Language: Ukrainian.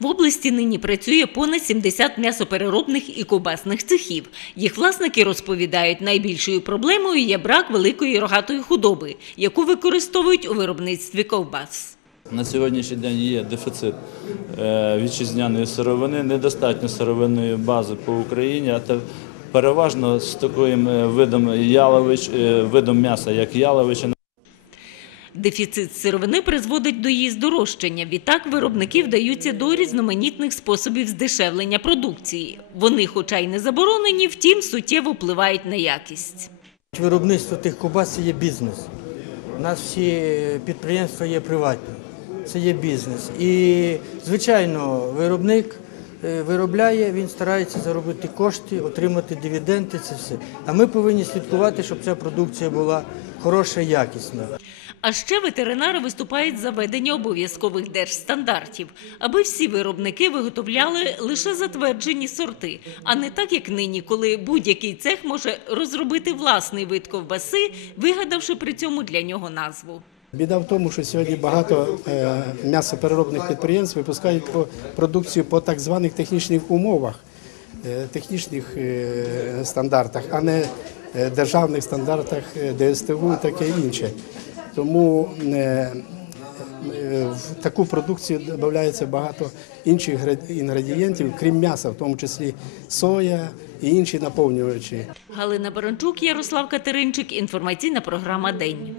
В області нині працює понад 70 м'ясопереробних і ковбасних цехів. Їх власники розповідають, найбільшою проблемою є брак великої рогатої худоби, яку використовують у виробництві ковбас. На сьогоднішній день є дефіцит е, вітчизняної сировини, недостатньо сировинної бази по Україні, а переважно з таким е, видом ялович, е, видом м'яса, як яловичина. Дефіцит сировини призводить до її здорожчання. Відтак виробники вдаються до різноманітних способів здешевлення продукції. Вони, хоча й не заборонені, втім суттєво впливають на якість. Виробництво тих ковбас це є бізнес. У нас всі підприємства є приватні. Це є бізнес. І, звичайно, виробник е, виробляє, він старається заробити кошти, отримати дивіденди, це все. А ми повинні слідкувати, щоб ця продукція була хороша, якісна. А ще ветеринари виступають за введення обов'язкових держстандартів, аби всі виробники виготовляли лише затверджені сорти, а не так, як нині, коли будь-який цех може розробити власний вид ковбаси, вигадавши при цьому для нього назву. Біда в тому, що сьогодні багато е, м'ясопереробних підприємств випускають продукцію по так званих технічних умовах, е, технічних е, стандартах, а не державних стандартах ДСТУ і таке інше. Тому е, е, в таку продукцію додається багато інших інгредієнтів, крім м'яса, в тому числі соя і інші наповнювачі. Галина Баранчук, Ярослав Катеринчик. Інформаційна програма День.